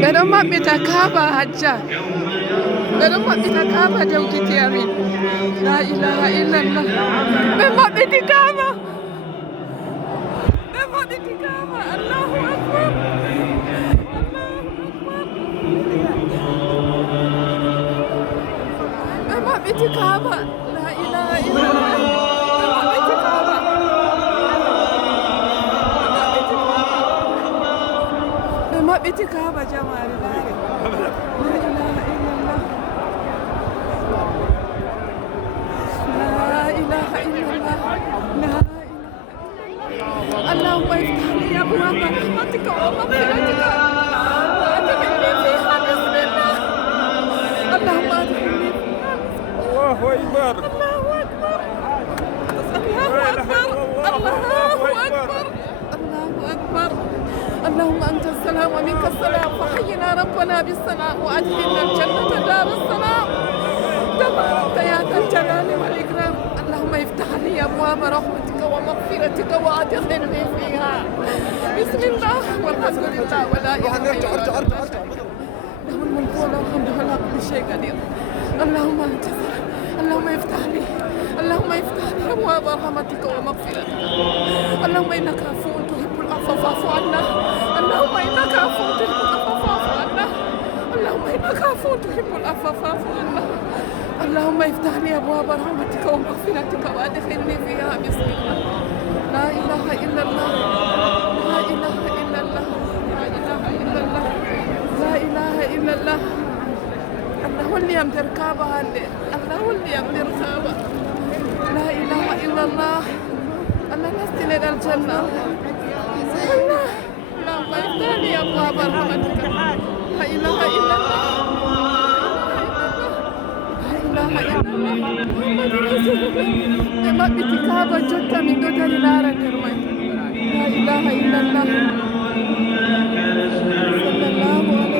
ɓe ɗon maɓɓita kaaba hajja, ɓe ɗon maɓɓita kaaba dewkiti amin. La ilaha illallah. ɓe maɓɓiti kaaba, ɓe maɓɓiti kaaba. Allahu akbar, ɓe maɓɓiti kaaba. La ilaha illallah. ɓe maɓɓiti kaaba, ɓe maɓɓiti kaaba jamaare laare. La ilaha illallah. لا إله إلا الله. لا إله. اللهم افتح لي أبواب رحمتك ومغفرتك وأدخلني فيها بسم الله. اللهم أدخلني فيها. الله أكبر. الله أكبر. الله أكبر. الله أكبر. الله أكبر. اللهم أنت السلام ومنك السلام، فحينا ربنا بالسلام وأدخلنا الجنة دار السلام. تبارك يا ذا الجلال والإكرام. اللهم افتح لي أبواب رحمتك ومغفرتك وأدخلني فيها. بسم الله والحمد لله ولا إله إلا الله. له الملك وله الحمد ولا كل شيء قدير. اللهم أنت اللهم افتح لي، اللهم افتح لي أبواب رحمتك ومغفرتك. اللهم إنك عفو تحب العفو فاعف عنا. اللهم إنك عفو تحب العفو فاعف عنا. اللهم إنك عفو تحب العفو فاعف عنا. اللهم افتح لي أبواب رحمتك ومغفرتك وأدخلني فيها بسم الله. لا إله إلا الله. لا إله إلا الله. لا إله إلا الله. لا إله إلا الله. الله هو اللي يمدر كعبة هالليل. الله هو اللي يمدر كعبة. لا إله إلا الله. الله نستل إلى الجنة. الله اللهم افتح لي أبواب رحمتك. لا إله إلا الله. ɓe maɓɓiti kaaba jotta min ɗo dari laara nder mai. La ilaha illallah.